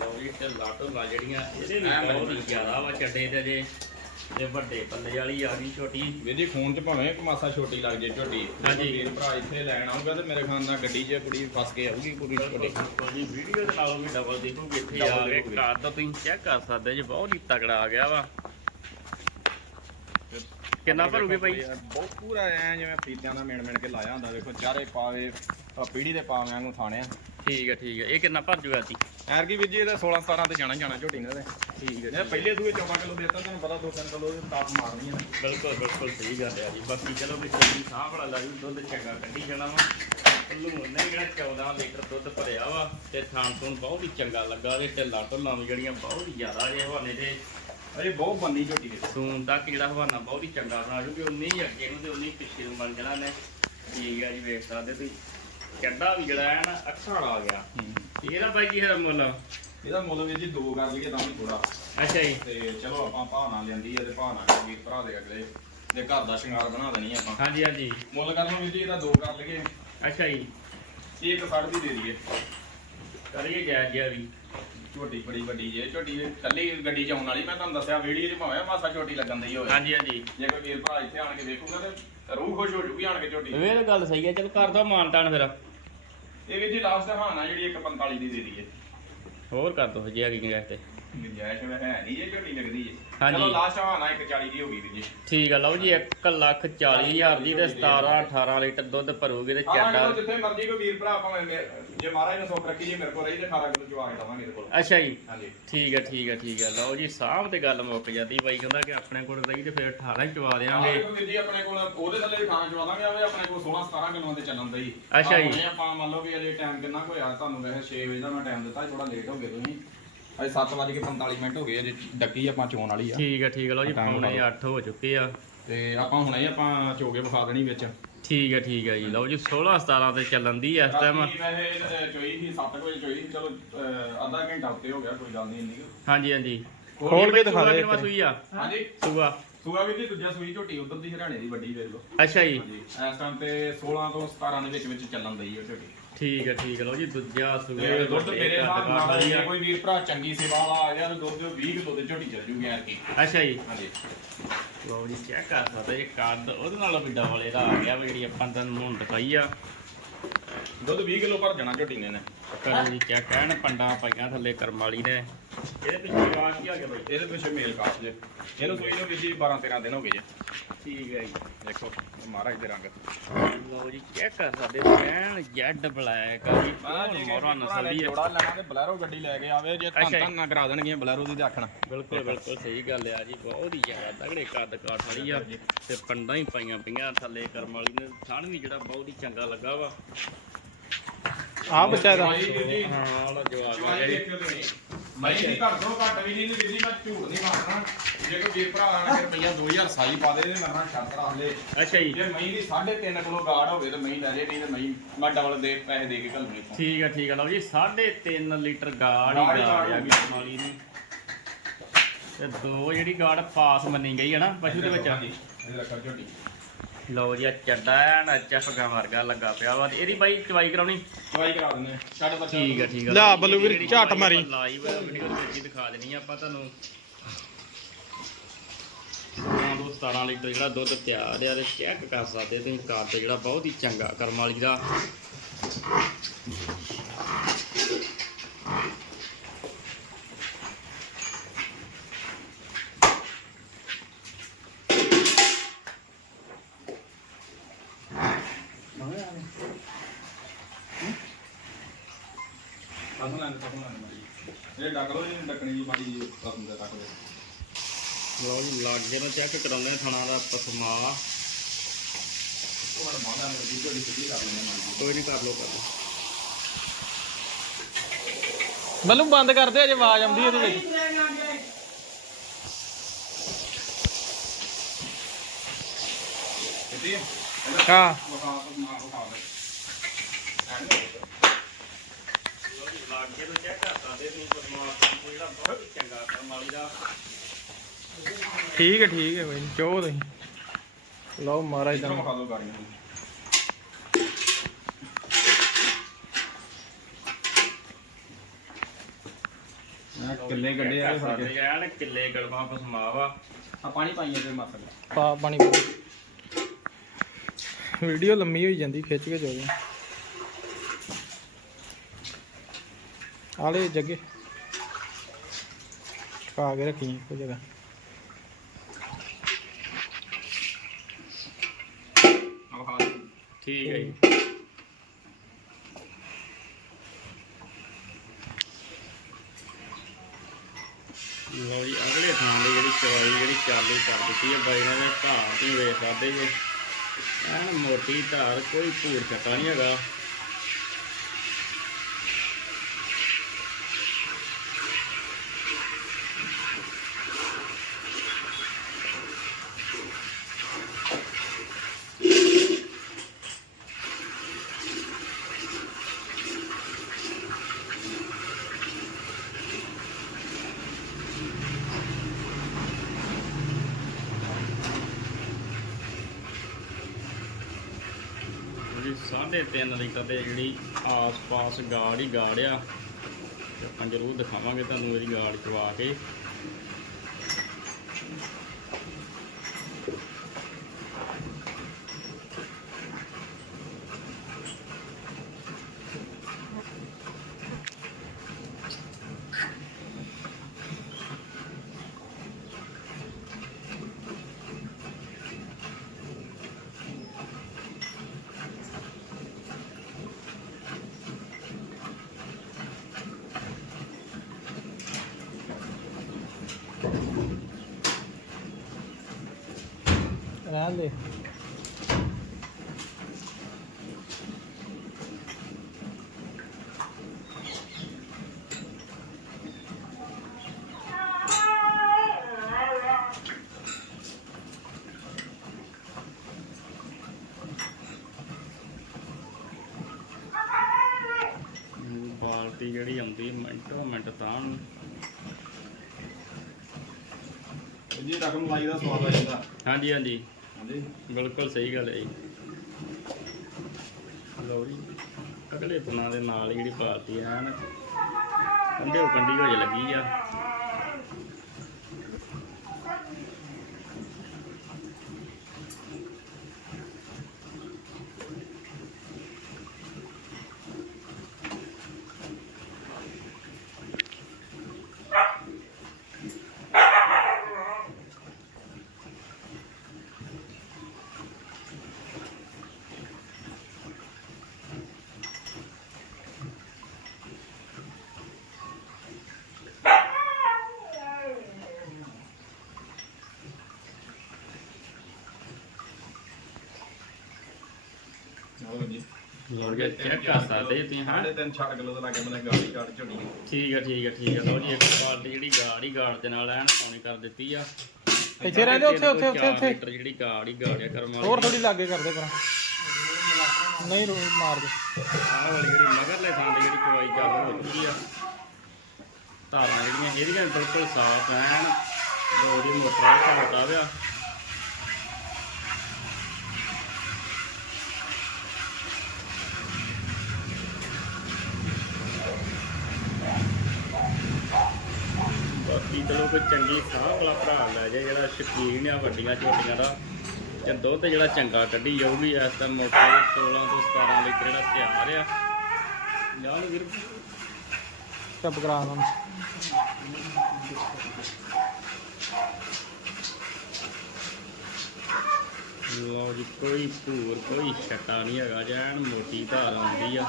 ਲਓ ਜੀ ਤੇ ਲਾਟੋ ਲਾ ਜਿਹੜੀਆਂ ਇਹਦੇ ਵੀ ਐਂ ਬਹੁਤ ਹੀ ਬੜੀ ਜ਼ਿਆਦਾ ਵਾ ਚੱਡੇ ਤੇ ਜੇ। ਤੇ ਵੱਡੇ ਪੱਲੇ ਵਾਲੀ ਆ ਗਈ ਛੋਟੀ। ਵੀਰ ਜੀ ਖੂਨ ਚ ਭਾਵੇਂ ਇੱਕ ਮਾਸਾ ਛੋਟੀ ਲੱਗ ਜੇ ਝੋਟੀ। ਹਾਂਜੀ। ਵੀਰ ਭਰਾ ਇੱਥੇ ਲੈਣ ਆਊਗਾ ਤੇ ਮੇਰੇ ਖਾਨ ਨਾਲ ਗੱਡੀ 'ਚ ਕੁੜੀ ਫਸ ਕੇ ਆਊਗੀ ਪੂਰੀ ਛੋਟੀ। ਜੀ ਵੀਡੀਓ ਦੇ ਨਾਲੋਂ ਵੀ ਡਬਲ ਦੇਖੋਗੇ ਇੱਥੇ Double ਆ ਗਏ ਦੇਖੋਗੇ। ਕਾਰ ਦਾ ਤੁਸੀਂ ਚੈੱਕ ਕਰ ਸਕਦੇ ਜੀ ਬਹੁਤ ਹੀ ਤਗੜਾ ਆ ਗਿਆ ਵਾ। ਕਿੰਨਾ ਭਰੂਗੇ ਬਾਈ? ਬਹੁਤ ਪੂਰਾ ਐ ਜਿਵੇਂ ਫੀਤਿਆਂ ਦਾ ਮੇਣ ਮੇਣ ਕੇ ਲਾਇਆ ਹੁੰਦਾ। ਵੇਖੋ ਚਾਰੇ ਪਾਵੇ ਆ ਪੀੜੀ ਦੇ ਪਾਵੇਂ ਵਾਂਗੂ ਥਾਣੇ ਆ ਠੀਕ ਹੈ ਠੀਕ ਹੈ। ਇਹ ਕਿੰਨਾ ਭਰ ਜੂਗਾ ਤੀ ਐਰ ਕੀ ਵੀਰ ਜੀ ਇਹਦਾ 16 17 ਤੇ ਜਾਣਾ ਹੀ ਜਾਣਾ ਝੋਟੀ ਨੇ ਇਹਦੇ। ਠੀਕ ਹੈ ਪਹਿਲੇ ਸੂਏ 14 ਕਿਲੋ ਦੇਤਾ ਤੁਹਾਨੂੰ ਪਤਾ 2-3 ਕਿਲੋ ਦੀ ਤਾਪ ਮਾਰਨੀ ਆ। ਬਿਲਕੁਲ ਬਿਲਕੁਲ ਸਹੀ ਗੱਲ ਹੈ ਜੀ। ਬਾਕੀ ਚਲੋ ਵੀ ਚੰਗੀ ਸਾਹ ਬੜਾ ਲਾਜੂ ਦੁੱਧ ਚੰਗਾ ਕੱਢੀ ਜਾਣਾ ਵਾ। ਕੱਲੂ ਉਹਨੇ ਜਿਹੜਾ 14 ਲੀਟਰ ਦੁੱਧ ਭਰਿਆ ਵਾ ਤੇ ਥਾਣ ਤੋਂ ਬਹੁਤ ਹੀ ਚੰਗਾ ਲੱਗਾ ਤੇ ਢਿੱਲਾ ਢੁੱਲਾਂ ਵੀ ਜਿਹੜੀਆਂ ਬਹੁਤ ਹੀ ਜ਼ਿਆਦਾ ਜੇ ਹਵਾਨੇ ਤੇ। ਅਰੇ ਬਹੁਤ ਬੰਦੀ ਝੋਟੀ ਦੇ। ਸੂਨ ਤੱਕ ਜਿਹੜਾ ਹਵਾਨਾ ਬਹੁਤ ਹੀ ਚੰਗਾ ਬਣਾ ਜੂਗੀ ਉਨੀ ਹੀ ਅੱਗੇ ਨੂੰ ਤੇ ਉਨੀ ਪਿੱਛੇ ਨੂੰ ਬਣ ਜਾਣਾ ਨੇ। ਠੀਕ ਹੈ ਜੀ ਵੇਖ ਸਕਦੇ ਤੁਸੀਂ। ਕੱਡਾ ਵੀ ਜਿਹੜਾ ਹੈ ਨਾ ਅੱਖਾਂ ਵਾਲਾ ਆ ਗਿਆ। ਤੇ ਇਹਦਾ ਬਾਈ ਕੀ ਹੈ ਮੁੱਲ? ਇਹਦਾ ਮੁੱਲ ਵੀਰ ਜੀ ਦੋ ਕਰ ਲਈਏ ਤਾਂ ਵੀ ਥੋੜਾ ਅੱਛਾ ਜੀ। ਤੇ ਚਲੋ ਆਪਾਂ ਭਾਣਾ ਲੈਂਦੀ ਆ ਤੇ ਭਾਣਾ ਵੀਰ ਭਰਾ ਦੇ ਅਗਲੇ। ਦੇ ਘਰ ਦਾ ਸ਼ਿੰਗਾਰ ਬਣਾ ਦੇਣੀ ਆਪਾਂ। ਹਾਂਜੀ ਹਾਂਜੀ। ਮੁੱਲ ਕਰ ਲਓ ਵੀਰ ਜੀ ਇਹਦਾ ਦੋ ਕਰ ਲਈਏ। ਅੱਛਾ ਜੀ। ਇੱਕ ਸੜ ਦੀ ਦੇ ਦਈਏ। ਕਰੀਏ ਜਾਇਜ਼ ਜਿਹਾ ਵੀ। ਝੋਟੀ ਬੜੀ ਵੱਡੀ ਜੇ ਝੋਟੀ ਕੱਲੀ ਗੱਡੀ ਚ ਆਉਣ ਵਾਲੀ ਮੈਂ ਤੁਹਾਨੂੰ ਦੱਸਿਆ ਵੀਡੀਓ 'ਚ ਭਾਵੇਂ ਮਾਸਾ ਝੋਟੀ ਲੱਗਣ ਦੀ ਹੋਵੇ। ਹਾਂਜੀ ਹਾਂਜੀ। ਜੇ ਕੋਈ ਵੀਰ ਭਰਾ ਇੱਥੇ ਆਣ ਕੇ ਦੇਖੂਗਾ ਤੇ ਰੂਹ ਖੁਸ਼ ਹੋ ਜੂਗੀ ਆਣ ਕੇ ਝੋਟੀ ਇਹ ਤਾਂ ਗੱਲ ਸਹੀ ਹੈ ਚਲ ਕਰ ਦੋ ਮਾਨਤਾਨ ਫਿਰ। ਇਹ ਵੀਰ ਜੀ ਲਾਸਟ ਹਾਨਾ ਜਿਹੜੀ 145 ਦੀ ਦੇ ਦਈਏ। ਹੋਰ ਕਰ ਦੋ ਜੇ ਹੈਗੀ ਗੈਸ ਤੇ। ਗੁੰਜਾਇਸ਼ ਹੈ ਨਹੀਂ ਜੇ ਝੋਟੀ ਲੱਗਦੀ ਹੈ ਹਾਂਜੀ। ਚਲੋ ਲਾਸਟ ਹਾਨਾ 140 ਦੀ ਹੋ ਗਈ ਵੀਰ ਜੀ। ਠੀਕ ਆ ਲਓ ਜੀ 1 ਲੱਖ 40 ਹਜ਼ਾਰ ਦੀ ਤੇ 17 18 ਲੀਟਰ ਦੁੱਧ ਭਰੂਗੀ ਤੇ ਚੱਡਾ ਜਿੱਥੇ ਮਰਜ਼ੀ ਕੋਈ ਵੀਰ ਭਰਾ ਭਾਵੇਂ ਜੇ ਮਹਾਰਾਜ ਨੇ ਸੁੱਖ ਰੱਖੀ ਜੇ ਮੇਰੇ ਕੋਲ ਰਹੀ ਤੇ 18 ਕਿਲੋ ਚਵਾ ਕੇ ਦਵਾਂਗੇ ਇਹਦੇ ਕੋਲ। ਅੱਛਾ ਜੀ। ਹਾਂਜੀ। ਠੀਕ ਹੈ ਠੀਕ ਹੈ ਠੀਕ ਹੈ ਲਓ ਜੀ ਸਾਹਬ ਤੇ ਗੱਲ ਮੁੱਕ ਜਾਂਦੀ ਬਾਈ ਕਹਿੰਦਾ ਕਿ ਆਪਣੇ ਕੋਲ ਰਹੀ ਤੇ ਫਿਰ 18 ਹੀ ਚਵਾ ਆਹ ਦੇਵਾਂਗੇ ਦੇਖੋ ਵੀਰ ਜੀ ਆਪਣੇ ਕੋਲ ਉਹਦੇ ਥੱਲੇ ਵੀ ਖਾਣਾ ਚਵਾ ਦਾਂਗੇ ਆਵੇ ਆਪਣੇ ਕੋਲ 16 17 ਕਿਲੋਆਂ ਤੇ ਚੱਲਣ ਦਾ ਹੀ ਅੱਛਾ ਜੀ। ਆਪਾਂ ਮੰਨ ਲਓ ਵੀ ਅਜੇ ਟਾਈਮ ਕਿੰਨਾ ਕੁ ਹੋਇਆ ਤੁਹਾਨੂੰ ਵੈਸੇ 6 ਵਜੇ ਦਾ ਮੈਂ ਟਾਈਮ ਦਿੱਤਾ ਥੋੜਾ ਲੇਟ ਹੋ ਗਏ ਤੁਸੀਂ। ਅਜੇ 7:45 ਮਿੰਟ ਹੋ ਗਏ ਅਜੇ ਡੱਕੀ ਆਪਾਂ ਚੋਣ ਵਾਲੀ ਆ। ਠੀਕ ਹੈ ਠੀਕ ਹੈ ਲਓ ਜੀ ਟਾਈਮ ਪੌਣੇ ਲਾ 8 ਹੋ ਚੁੱਕੇ ਆ। ਤੇ ਆਪਾਂ ਹੁਣੇ ਆਪਾਂ ਚੋਗੇ ਵਿਖਾ ਦੇਣੀ ਵਿੱਚ। ਠੀਕ ਹੈ ਠੀਕ ਹੈ ਜੀ ਲਓ ਜੀ 16 17 ਤੇ ਚੱਲਣ ਦੀ ਇਸ ਟਾਈਮ ਚੋਈ ਸੀ 7 ਵਜੇ ਚੋਈ ਸੀ ਚਲੋ ਅੱਧਾ ਘੰਟਾ ਉੱਤੇ ਹੋ ਗਿਆ ਕੋਈ ਗੱਲ ਨਹੀਂ ਇੰਨੀ। ਹਾਂਜੀ ਹਾਂਜੀ। ਖੋਲ ਕੇ ਦਿਖਾ ਦੇ ਸੂਈ ਆ? ਹਾਂਜੀ। ਸੂਆ। ਸੂਆ ਵੀ ਦੂਜਾ ਸੂਈ ਝੋਟੀ ਉਧਰ ਦੀ ਹਰਿਆਣੇ ਦੀ ਵੱਡੀ ਵੇਖ ਲਓ। ਅੱਛਾ ਜੀ। ਇਸ ਟਾਈਮ ਤੇ 16 ਤੋਂ 17 ਦੇ ਵਿੱਚ ਵਿੱਚ ਚੱਲਣ ਦਈ ਹੈ ਝੋਟੀ। ਠੀਕ ਹੈ ਠੀਕ ਹੈ। ਲਓ ਜੀ ਦੂਜਾ ਸੂਆ ਤੇ ਦੁੱਧ ਮੇਰੇ ਨਾਲ ਜੇ ਆ। ਕੋਈ ਵੀਰ ਭਰਾ ਚੰਗੀ ਸੇਵਾ ਵਾਲਾ ਆ ਗਿਆ ਤਾਂ ਦੁੱਧ 20 ਕਿਲੋ ਦੇ ਝੋਟੀ ਚੱਲ ਜੂਗੀ ਯਾਰ ਕੀ ਅੱਛਾ ਜੀ। ਹਾਂਜੀ। ਲਓ ਜੀ ਚੈੱਕ ਕਰ ਸਕਦੇ ਇਹ ਕੱਦ ਉਹਦੇ ਨਾਲੋਂ ਵੀ ਡਬਲ ਇਹਦਾ ਆ ਗਿਆ ਵੀ ਜਿਹੜੀ ਆਪਾਂ ਤੁਹਾਨੂੰ ਹੁਣ ਦਿਖਾਈ ਆ। ਦੁੱਧ 20 ਕਿਲੋ ਭਰ ਜਾਣਾ ਝੋਟੀ ਨੇ ਨੇ ਕਰੋ ਜੀ ਚੈੱਕ ਕਹਿਣ ਪੰਡਾਂ ਪਾਈਆਂ ਥੱਲੇ ਕਰਮ ਵਾਲੀ ਨੇ। ਇਹਦੇ ਪਿੱਛੇ ਆਵਾਜ਼ ਕੀ ਆ ਗਿਆ ਬਾਈ। ਇਹਦੇ ਪਿੱਛੇ ਮੇਲ ਕਾਸ ਜੇ। ਇਹਨੂੰ ਸੂਈ ਨੂੰ ਵੀ ਜੀ 12 13 ਦਿਨ ਹੋ ਗਏ ਜੇ। ਠੀਕ ਹੈ ਜੀ। ਦੇਖੋ ਮਹਾਰਾਜ ਦੇ ਰੰਗ। ਲਓ ਜੀ ਚੈੱਕ ਕਰ ਸਕਦੇ ਪੈਣ ਜੈਡ ਬਲੈਕ ਆ ਜੀ। ਮੋਹਰਾ ਨਸਲ ਦੀ ਹੈ ਜੋੜਾ ਲੈਣਾ ਤੇ ਬਲੈਰੋ ਗੱਡੀ ਲੈ ਕੇ ਆਵੇ ਜੇ ਧੰਨ। ਧੰਨ ਨਾ ਕਰਾ ਦੇਣਗੀਆਂ ਬਲੈਰੋ ਦੀ ਦੇਖਣਾ ਬਿਲਕੁਲ ਬਿਲਕੁਲ ਸਹੀ ਗੱਲ ਆ ਜੀ ਬਹੁਤ ਹੀ ਜ਼ਿਆਦਾ ਤਗੜੇ ਕੱਦ ਕਾਠ ਵਾਲੀ ਆ। ਤੇ ਪੰਡਾਂ ਹੀ ਪਾਈਆਂ ਪਈਆਂ ਥੱਲੇ ਕਰਮ ਵਾਲੀ ਨੇ। ਥਣ ਵੀ ਜਿਹੜਾ ਬਹੁਤ ਹੀ ਚੰਗਾ ਲੱਗਾ ਵਾ। ਆ ਬੱਚਾ ਇਹਦਾ ਚਵਾਈ ਵੀਰ ਜੀ। ਹਾਂ ਲਓ ਜਵਾਬ ਆ ਚਵਾਈ ਜਿਹੜੀ ਦੇਖਿਓ ਤੁਸੀਂ ਮੈਂ ਵੀ ਘੱਟ ਤੋਂ ਘੱਟ ਵੀ ਨਹੀਂ ਵੀਰ ਜੀ ਮੈਂ ਝੂਠ ਨਹੀਂ ਮਾਰਨਾ। ਜੇ ਕੋਈ ਵੀਰ ਭਰਾ ਆਣਾ ਕਿ ਰੁਪਈਆ 2000 ਸਾਈ ਪਾ ਦੇ ਤੇ ਮੈਂ ਨਾ ਰੱਖ ਲੈ ਅੱਛਾ ਜੀ। ਜੇ ਦੀ 3.5 ਕਿਲੋ ਗਾੜ ਹੋਵੇ ਤਾਂ ਮਹੀਂ ਲੈ ਜੇ ਨਹੀਂ ਤੇ ਮਹੀਂ ਮੈਂ ਡਬਲ ਦੇ ਪੈਸੇ ਦੇ ਕੇ ਘੱਲੂਗੀ ਇੱਥੋਂ ਠੀਕ ਆ ਠੀਕ ਆ। ਲਓ ਜੀ 3.5 ਲੀਟਰ ਗਾੜ ਹੀ ਗਾੜ ਆ ਕਰਮ ਵਾਲੀ ਨੂੰ ਤੇ ਦੋ ਜਿਹੜੀ ਗਾੜ ਪਾਸ ਮੰਨੀ ਗਈ ਹੈ ਨਾ ਪਸ਼ੂ ਦੇ ਵਿੱਚ। ਇਹ ਰੱਖੋ ਝੋਟੀ। ਲਓ ਜੀ ਆ ਚੱਡਾ ਐ ਨਾ ਚਫਗਾ ਵਰਗਾ ਲੱਗਾ ਪਿਆ ਵਾ ਤੇ ਇਹਦੀ ਬਾਈ ਚਵਾਈ ਕਰਾਉਣੀ? ਚਵਾਈ ਕਰਾ ਦਿੰਦੇ ਛੱਡ ਬੱਚਾ ਠੀਕ ਆ ਠੀਕ ਆ। ਲਿਆ ਬੱਲੂ ਵੀਰ, ਝੱਟ ਮਾਰੀ। ਲਾਈਵ ਵੀਡੀਓ ਦੇ ਵਿੱਚ ਹੀ ਦਿਖਾ ਦੇਣੀ ਆ ਆਪਾਂ ਤੁਹਾਨੂੰ। ਹਾਂ ਦੋ 17 ਲੀਟਰ ਜਿਹੜਾ ਦੁੱਧ ਤਿਆਰ ਆ ਤੇ ਚੈੱਕ ਕਰ ਸਕਦੇ ਤੁਸੀਂ ਕੱਦ ਜਿਹੜਾ ਬਹੁਤ ਹੀ ਚੰਗਾ ਕਰਮ ਵਾਲੀ ਦਾ। ਕਸਮ ਲੈਣ ਕਸਮ ਲੈਣ ਇਹ ਡੱਕ ਲੋ ਇਹ ਡੱਕਣੀ ਜੀ ਮਾੜੀ ਜੀ ਕਸਮ ਦੇ ਡੱਕ ਲਓ। ਲਓ ਜੀ ਲਾਗੇ ਨੂੰ ਚੈੱਕ ਕਰਾਉਂਦੇ ਆ ਥਣਾ ਦਾ ਪਸਮਾ। ਉਹ ਮੈਂ ਮਾਦਾ ਨੇ ਜੀ ਝੋਟੀ ਸਿੱਧੀ ਕਰ ਲੈਣੇ ਕੋਈ ਨਹੀਂ ਕਰ ਲੋ ਕਰ ਲਓ। ਬੰਦ ਕਰ ਦੇ ਅਜੇ ਆਵਾਜ਼ ਆਉਂਦੀ ਇਹਦੇ ਵਿੱਚ। ਹਾਂ ਵਖਾ ਨਾ ਵਖਾ ਦੇ ਲਓ ਜੀ ਲਾਗੇ ਨੂੰ ਚੈੱਕ ਕਰ ਸਕਦੇ ਤੁਸੀਂ ਪਸਮਾ ਜਿਹੜਾ ਬਹੁਤ ਹੀ ਚੰਗਾ ਕਰਮ ਵਾਲੀ ਦਾ ਠੀਕ ਹੈ ਠੀਕ ਹੈ ਬਾਈ ਚੋ ਤੁਸੀਂ। ਲਓ ਮਹਾਰਾਜ ਦਾ ਵਖਾ ਦੋ ਗਾੜੀਆਂ ਕਿੱਲੇ ਗੱਡੇ ਆ ਫੜ ਕੇ ਐਨ ਕਿੱਲੇ ਗੜਵਾ ਪਸਮਾ ਵਾ ਆ। ਪਾਣੀ ਪਾਈਏ ਤੇ ਮਸਲ ਪਾ ਪਾਣੀ ਪਾ। ਵੀਡੀਓ ਲੰਮੀ ਹੋਈ ਜਾਂਦੀ ਖਿੱਚ ਕੇ ਜੋ ਆਲੇ ਜੱਗੇ। ਪਾ ਕੇ ਰੱਖੀ ਇੱਕੋ ਜਗ੍ਹਾ। ਠੀਕ ਹੈ ਲੋ ਜੀ, ਅਗਲੇ ਥਾਂ ਦੀ ਜਿਹੜੀ ਚਵਾਈ, ਜਿਹੜੀ ਚਾਲੂ ਕਰ ਦਿੱਤੀ ਹੈ ਬਾਈ ਨੇ ਧਾਰ ਨੂੰ ਵੇਖ ਸਕਦੇ ਜੇ ਮੋਟੀ ਧਾਰ, ਕੋਈ ਭੂਰ ਛਟਾ ਨਹੀਂ ਹੈਗਾ। 3.5 ਲੀਟਰ ਦੇ ਜਿਹੜੀ ਆਸ-ਪਾਸ ਗਾੜ ਹੀ ਗਾੜ ਆ। ਆਪਾਂ ਜ਼ਰੂਰ ਦਿਖਾਵਾਂਗੇ ਤੁਹਾਨੂੰ ਇਹਦੀ ਗਾੜ ਚਵਾ ਕੇ ਰਹਿਣ ਦੇ ਬਾਲਟੀ ਜਿਹੜੀ ਆਉਂਦੀ ਮਿੰਟੋ ਮਿੰਟ ਤਾਂ ਜੀ ਰਕਮ ਲਾਈ ਦਾ ਸਵਾਦ ਆ ਜਾਂਦਾ। ਹਾਂਜੀ ਹਾਂਜੀ। ਹਾਂਜੀ। ਬਿਲਕੁਲ ਸਹੀ ਗੱਲ ਹੈ ਜੀ। ਲਓ ਜੀ ਅਗਲੇ ਪੁਨਾਂ ਦੇ ਨਾਲ ਜਿਹੜੀ ਪਾਲਟੀ ਐਨ ਕੰਢੇ ਕੰਢੀ ਹੋਈ ਲੱਗੀ ਆ ਚਲੋ ਲਓ ਜੀ ਚੈੱਕ ਕਰ ਸਕਦੇ ਜੀ ਤੁਸੀਂ ਹਾਂ? ਸਾਢੇ ਤਿੰਨ ਚਾਰ ਕਿਲੋ ਦਾ ਲੱਗੇ ਮੈਨੂੰ ਗਾੜੀ ਗਾੜ ਝੋਟੀ ਠੀਕ ਹੈ ਠੀਕ ਹੈ ਠੀਕ ਹੈ ਲਓ ਜੀ ਇੱਕ ਪਾਲਟੀ ਜਿਹੜੀ ਗਾੜ ਹੀ ਗਾੜ ਦੇ ਨਾਲ ਐਨ ਪਾਉਣੀ ਕਰ ਦਿੱਤੀ ਆ। ਇੱਥੇ ਰਹਿੰਦੇ ਉੱਥੇ ਉੱਥੇ ਉੱਥੇ ਉੱਥੇ। ਲੀਟਰ ਜਿਹੜੀ ਗਾੜ ਹੀ ਗਾੜਿਆ ਕਰਮ ਵਾਲੀ ਹੋਰ ਥੋੜੀ ਲਾਗੇ ਕਰਦੇ ਕਰਾਂ। ਨਹੀਂ ਰੋ ਮਾਰ ਦੇ। ਆਹ ਵਾਲੀ ਜਿਹੜੀ ਮਗਰਲੇ ਥਾਂ ਦੀ ਜਿਹੜੀ ਚਵਾਈ ਚਾਲੂ ਹੋ ਚੁੱਕੀ ਆ। ਧਾਰਾਂ ਜਿਹੜੀਆਂ ਇਹਦੀਆਂ ਬਿਲਕੁਲ ਸਾਫ਼ ਐਨ। ਲੋ ਦੀ ਮੋਟਰ ਘਟਾ ਵਿਆ ਕੋਈ ਚੰਗੀ ਸਾਹ ਵਾਲਾ ਭਰਾ ਲੈ ਜਾਏ ਜਿਹੜਾ ਸ਼ਕੀਨ ਆ ਵੱਡੀਆਂ ਝੋਟੀਆਂ ਦਾ ਤੇ ਦੁੱਧ ਜਿਹੜਾ ਚੰਗਾ ਕੱਢੀ ਜਾਊਗੀ ਇਸ ਟਾਈਮ ਮੋਟਰ 16 ਤੋਂ 17 ਲੀਟਰ ਜਿਹੜਾ ਤਿਆਰ ਆ। ਜਾਨ ਵੀਰ ਚੁੱਪ ਕਰਾ ਨੂੰ ਲਓ ਜੀ ਕੋਈ ਭੂਰ ਕੋਈ ਛੱਟਾ ਨਹੀਂ ਹੈਗਾ ਜੈਨ ਮੋਟੀ ਧਾਰ ਆਉਂਦੀ ਆ।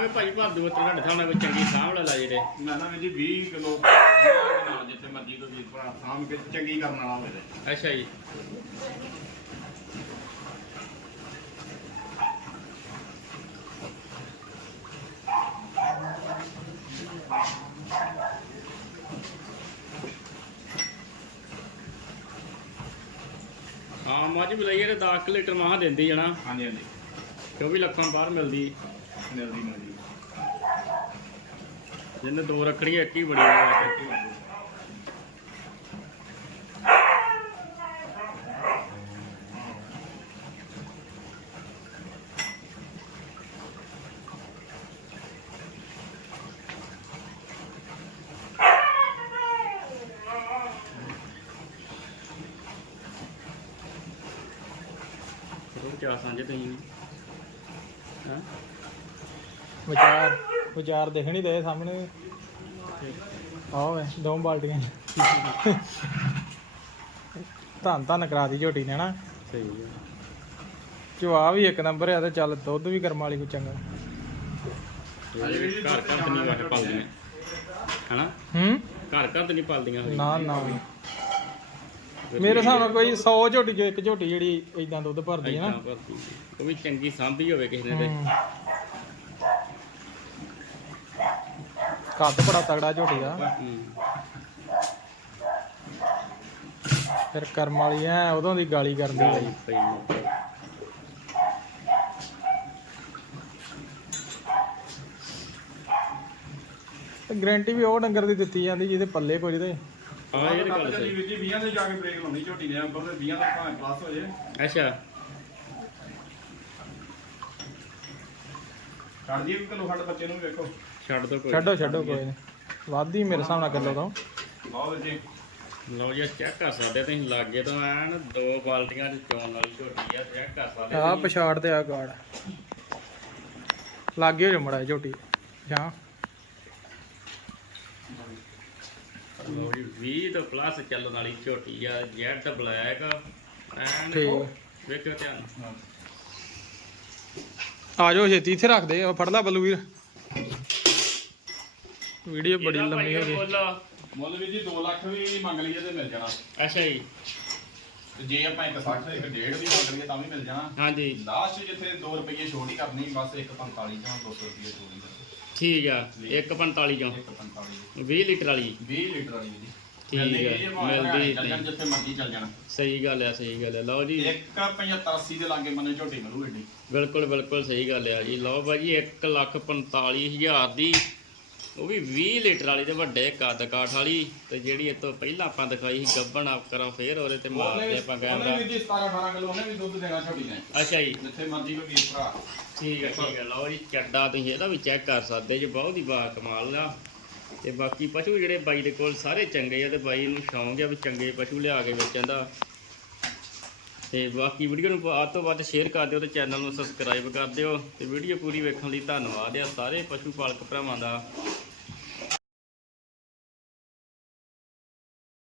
ਕੁ ਭਾਈ ਭਾਦੂ ਤੁਹਾਡੇ ਸਾਹਮਣੇ ਕੋਈ ਚੰਗੀ ਸਾਂਭ ਵਾਲਾ ਲਾ ਜਿਹੜੇ। ਮੈਂ ਨਾ ਜੀ 20 ਕਿਲੋ ਨਾਲ ਜਿੱਥੇ ਮਰਜ਼ੀ ਕੋਈ ਵੀਰ ਭਰਾ ਸਾਂਭ ਕੇ ਚੰਗੀ ਕਰਨ ਵਾਲਾ ਹੋਵੇ। ਅੱਛਾ ਜੀ। ਹਾਂ ਮੱਝ ਬੁਲਾਈਏ ਤੇ 10 ਕੁ ਲੀਟਰ ਮਾਹ ਦਿੰਦੀ ਜਣਾ ਹਾਂਜੀ ਹਾਂਜੀ। 24 ਲੱਖਾਂ ਬਾਹਰ ਮਿਲਦੀ। ਮਿਲਦੀ ਮਿਲਦੀ। ਜਿੰਨੇ ਦੋ ਰੱਖਣੀ ਇੱਕ ਹੀ ਬੜੀ ਹੈ ਕਿਆ ਸਾਂਝੇ ਤੁਸੀਂ ਹਾਂ? ਵਿਚਾਰ। ਵਿਚਾਰ ਦਿਖ ਨਹੀਂ ਦੇ ਸਾਹਮਣੇ। ਆਹ ਵੇ ਦੋ ਬਾਲਟੀਆਂ। ਧੰਨ ਧੰਨ ਕਰਾ ਦੀ ਝੋਟੀ ਨੇ ਨਾ। ਸਹੀ ਹੈ ਚਵਾ ਵੀ ਇੱਕ ਨੰਬਰ ਆ ਤੇ ਚੱਲ ਦੁੱਧ ਵੀ ਕਰਮ ਵਾਲੀ ਕੋ ਚੰਗਾ। ਘਰ ਘਰ ਤੇ ਨਹੀਂ ਵਾਹ ਪਾਲਦੀਆਂ। ਹਨਾ? ਹੂੰ? ਘਰ ਘਰ ਤੇ ਨਹੀਂ ਪਾਲਦੀਆਂ ਹਜੇ। ਨਾ। ਨਾ ਮੇਰੇ ਹਿਸਾਬ ਨਾਲ ਕੋਈ 100 ਝੋਟੀ ਚੋਂ ਇੱਕ ਝੋਟੀ ਜਿਹੜੀ ਇਦਾਂ ਦੁੱਧ ਭਰਦੀ ਹੈ ਨਾ। ਉਹ ਵੀ ਚੰਗੀ ਸਾਂਭੀ ਹੋਵੇ ਕਿਸੇ ਨੇ ਤੇ। ਕੱਦ ਬੜਾ ਤਗੜਾ ਝੋਟੀ ਦਾ। ਫਿਰ ਕਰਮ ਵਾਲੀ ਐ ਉਦੋਂ ਦੀ ਗਾਲੀ ਕਰਦੀ ਸਹੀ ਹੈ। ਤੇ ਗਾਰੰਟੀ ਵੀ ਉਹ ਡੰਗਰ ਦੀ ਦਿੱਤੀ ਜਾਂਦੀ ਜਿਹਦੇ ਪੱਲੇ ਕੁਝ ਤੇ। ਹਾਂ ਇਹ ਤਾਂ ਗੱਲ ਸਹੀ। ਵੀਰ ਜੀ 20 ਦੇ ਜਾ ਕੇ ਬ੍ਰੇਕ ਲਾਉਣੀ ਝੋਟੀ ਨੇ ਅੰਬਰ ਦੇ 20 ਦਾ ਭਾਵੇਂ ਪਲੱਸ ਹੋ ਜੇ। ਅੱਛਾ। ਛੱਡ ਜੀ ਕਿਲੋ ਸਾਡੇ ਬੱਚੇ ਨੂੰ ਵੀ ਵੇਖੋ। ਛੱਡ ਦੋ ਕੋਈ ਛੱਡੋ ਛੱਡੋ ਕੋਈ ਨਹੀਂ। ਵਾਦੀ ਮੇਰੇ ਹਿਸਾਬ ਨਾਲ ਕਿਲੋ ਤੋਂ। ਲਓ ਜੀ। ਲਓ ਜੀ ਚੈੱਕ ਕਰ ਸਕਦੇ ਤੁਸੀਂ ਲਾਗੇ ਤੋਂ ਐਨ ਦੋ ਬਾਲਟੀਆਂ ਚ ਚੋਣ ਵਾਲੀ ਝੋਟੀ ਆ ਚੈੱਕ ਕਰ ਸਕਦੇ ਆ। ਪਛਾੜ ਤੇ ਆ ਗਾੜ ਲਾਗੇ ਹੋ ਜਾ ਮੜਾ ਝੋਟੀ। ਜਾਂ। ਲਓ ਜੀ 20 ਤੋਂ ਪਲੱਸ ਚੱਲਣ ਵਾਲੀ ਝੋਟੀ ਆ ਜੈਟ ਬਲੈਕ ਐਨ ਠੀਕ। ਵੇਖੋ ਧਿਆਨ। ਆ ਜਾਓ ਛੇਤੀ ਇੱਥੇ ਰੱਖ ਦੇ ਉਹ ਫੜ ਲੈ ਬੱਲੂ ਵੀਰ। ਵੀਡੀਓ ਬੜੀ ਇਹਦਾ ਲੰਮੀ ਹੋ ਗਈ। ਮੁੱਲ। ਮੁੱਲ ਵੀ ਜੀ 2 ਲੱਖ ਵੀ ਮੰਗ ਲਈਏ ਤੇ ਮਿਲ ਜਾਣਾ। ਅੱਛਾ ਜੀ। ਤੇ ਜੇ ਆਪਾਂ ਇੱਕ 60 ਤੇ ਇੱਕ 1.5 ਵੀ ਮੰਗ ਲਈਏ ਤਾਂ ਵੀ ਮਿਲ ਜਾਣਾ। ਹਾਂਜੀ। ਲਾਸਟ ਜਿੱਥੇ 2 ਰੁਪਏ ਛੋੜ ਹੀ ਕਰਨੀ ਬਸ 145 ਜਾਂ 200 ਰੁਪਏ ਛੋੜ ਕਰਨੀ। ਠੀਕ ਆ 145 ਚੋਂ। 145 20 ਲੀਟਰ ਵਾਲੀ। 20 ਲੀਟਰ ਵਾਲੀ ਜੀ। ਠੀਕ ਮਿਲਦੀ ਹੈ, ਮਿਲਦੀ ਹਰਿਆਣੇ ਚੱਲ ਜਾਣ ਜਿੱਥੇ ਮਰਜ਼ੀ ਚੱਲ ਜਾਣਾ। ਸਹੀ ਗੱਲ ਆ ਸਹੀ ਗੱਲ ਆ। ਲਓ ਜੀ। ਇੱਕ 75 80 ਦੇ ਲਾਗੇ ਬੰਨੇ ਝੋਟੀ ਮਿਲੂ ਏਡੀ ਬਿਲਕੁਲ ਬਿਲਕੁਲ ਸਹੀ ਗੱਲ ਆ ਜੀ। ਲਓ ਬਾਜੀ 145000 ਦੀ ਉਹ ਵੀ 20 ਲੀਟਰ ਵਾਲੀ ਤੇ ਵੱਡੇ ਕੱਦ ਕਾਠ ਵਾਲੀ ਤੇ ਜਿਹੜੀ ਇਹ ਤੋਂ ਪਹਿਲਾਂ ਆਪਾਂ ਦਿਖਾਈ ਸੀ ਗੱਬਣ ਆਪ ਕਰਾਂ ਫੇਰ ਉਹਦੇ ਤੇ ਮਾਰਦੇ ਆਪਾਂ ਉਹਨੇ ਕੈਮਰਾ ਵੀ ਜੀ 17 18 ਕਿਲੋ ਉਹਨੇ ਵੀ ਦੁੱਧ ਦੇਣਾ ਝੋਟੀ ਨੇ। ਅੱਛਾ ਜੀ। ਜਿੱਥੇ ਮਰਜ਼ੀ ਕੋਈ ਵੀਰ ਭਰਾ। ਠੀਕ ਹੈ ਠੀਕ ਹੈ ਲਓ ਜੀ ਚੱਡਾ ਤੁਸੀਂ ਇਹਦਾ ਵੀ ਚੈੱਕ ਕਰ ਸਕਦੇ ਜੀ ਬਹੁਤ ਹੀ ਬਾ ਕਮਾਲ ਆ। ਤੇ ਬਾਕੀ ਪਸ਼ੂ ਜਿਹੜੇ ਬਾਈ ਦੇ ਕੋਲ ਸਾਰੇ ਚੰਗੇ ਆ ਤੇ ਬਾਈ ਨੂੰ ਸ਼ੌਂਕ ਆ ਵੀ ਚੰਗੇ ਪਸ਼ੂ ਲਿਆ ਕੇ ਵੇਚਣ ਦਾ। ਤੇ ਬਾਕੀ ਵੀਡੀਓ ਨੂੰ ਵੱਧ ਤੋਂ ਵੱਧ ਸ਼ੇਅਰ ਕਰ ਦਿਓ ਤੇ ਚੈਨਲ ਨੂੰ ਸਬਸਕ੍ਰਾਈਬ ਕਰ ਦਿਓ। ਤੇ ਵੀਡੀਓ ਪੂਰੀ ਵੇਖਣ ਲਈ ਧੰਨਵਾਦ ਆ ਸਾਰੇ ਪਸ਼ੂ ਪਾਲਕ ਭਰਾਵਾਂ ਦਾ।